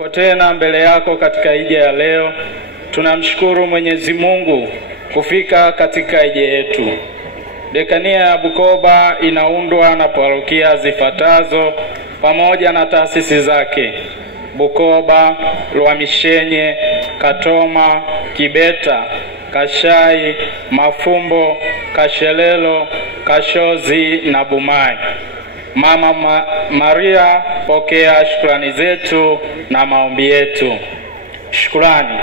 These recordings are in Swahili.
Kwa tena mbele yako katika hija ya leo, tunamshukuru Mwenyezi Mungu kufika katika hija yetu. Dekania ya Bukoba inaundwa na parokia zifuatazo pamoja na taasisi zake: Bukoba, Lwamishenye, Katoma, Kibeta, Kashai, Mafumbo, Kashelelo, Kashozi na Bumai. Mama Maria, pokea shukrani zetu na maombi yetu. Shukrani.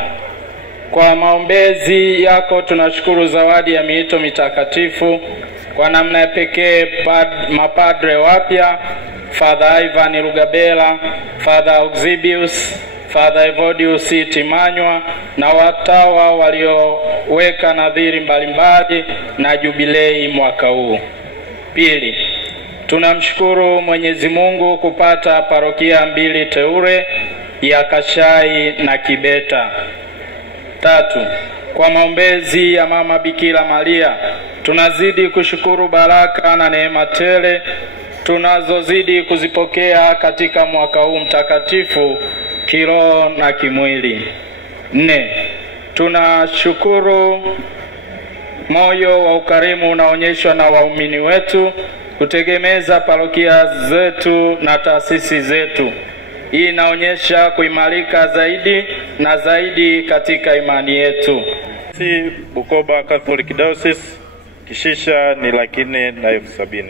Kwa maombezi yako tunashukuru zawadi ya miito mitakatifu. Kwa namna ya pekee mapadre wapya, Father Ivan Rugabela, Father Auxibius, Father Evodius Timanywa na watawa walioweka nadhiri mbalimbali na jubilei mwaka huu. Pili, tunamshukuru Mwenyezi Mungu kupata parokia mbili teure ya Kashai na Kibeta. Tatu, kwa maombezi ya Mama Bikira Maria, tunazidi kushukuru baraka na neema tele tunazozidi kuzipokea katika mwaka huu mtakatifu kiroho na kimwili. 4, tunashukuru moyo wa ukarimu unaonyeshwa na waumini wetu kutegemeza parokia zetu na taasisi zetu. Hii inaonyesha kuimarika zaidi na zaidi katika imani yetu. Bukoba Catholic Diocese, Kishisha ni 470,000.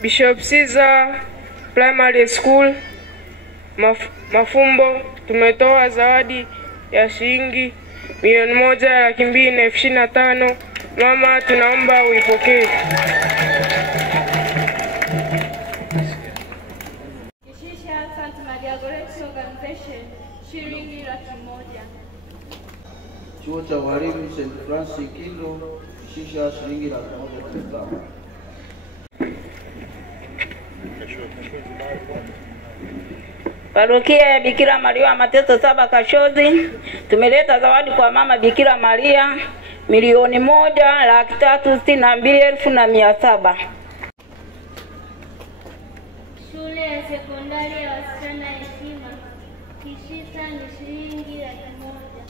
Bishop Caesar Primary School Mafumbo tumetoa zawadi ya shilingi 1,225,000. Mama, tunaomba uipokee. Kishisha Santa Maria Goretti Organization shilingi 100,000. Chuo cha Walimu St. Francis Kindo, Kishisha shilingi 100,000. Parokia ya Bikira Maria Mateso Saba Kashozi tumeleta zawadi kwa Mama Bikira Maria 1,362,700. Shule ya sekondari ya wasichana Heshima, Kishisha ni shilingi 100,000.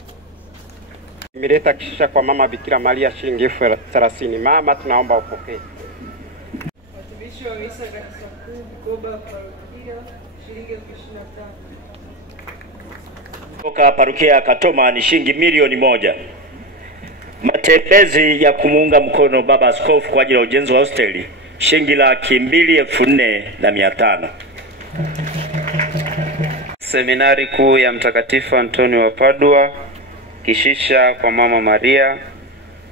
Nimeleta Kishisha kwa Mama Bikira Maria shilingi 30,000. Mama, tunaomba upokee. Watumishi wa Misa Kanisa Kuu Bukoba parokia shilingi 25,000. Kutoka parokia ya Katoma ni shilingi 1,000,000. Matembezi ya kumuunga mkono Baba Askofu kwa ajili ya ujenzi wa hosteli shilingi 204,500. Seminari kuu ya Mtakatifu Antonio wa Padua, Kishisha kwa Mama Maria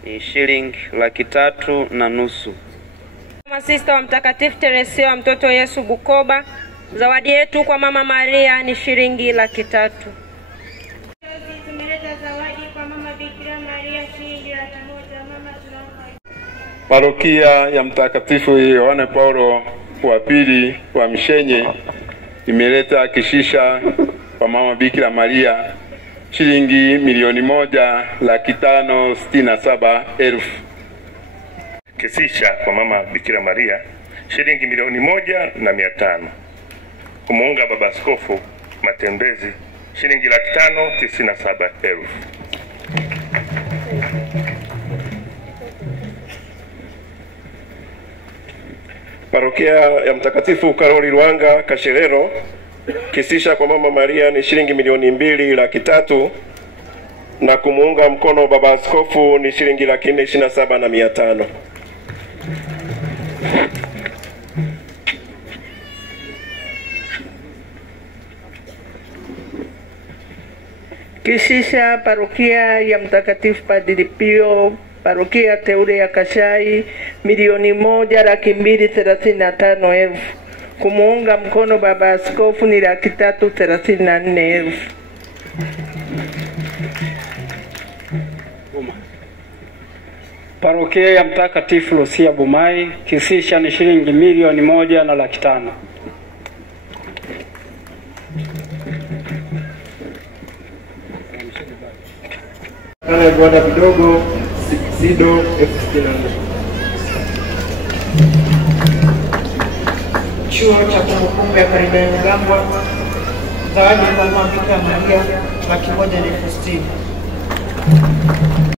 ni shilingi 3,500,000. Masista wa Mtakatifu Teresia wa Mtoto Yesu Bukoba, zawadi yetu kwa Mama Maria ni shilingi 300,000. Tumeleta zawadi kwa Mama Bikira Maria shilingi 100,000. Mama, tunaomba. Parokia ya Mtakatifu Yohane Paulo wa Pili wa Mishenye imeleta Kishisha kwa Mama Bikira Maria shilingi 1,567,000. Kishisha kwa Mama Bikira Maria shilingi 1,105,000. Kumuunga Baba Askofu matembezi shilingi 597,000. Parokia ya Mtakatifu Karoli Lwanga Kashelero, Kishisha kwa Mama Maria ni shilingi 2,300,000 na kumuunga mkono Baba Askofu ni shilingi 427,500. Kishisha parokia ya Mtakatifu Padre Pio parokia teule ya Kashai 1,235,000. Kumuunga mkono Baba Askofu ni 334,000. Parokia ya Mtakatifu Lucia Bumai, Kishisha ni shilingi 1,105,000. Kana viwanda vidogo Sido F64. chuo cha kumbukumbu ya Karidadi Rugambwa, zawadi kwa Mama Bikira Maria 160,000.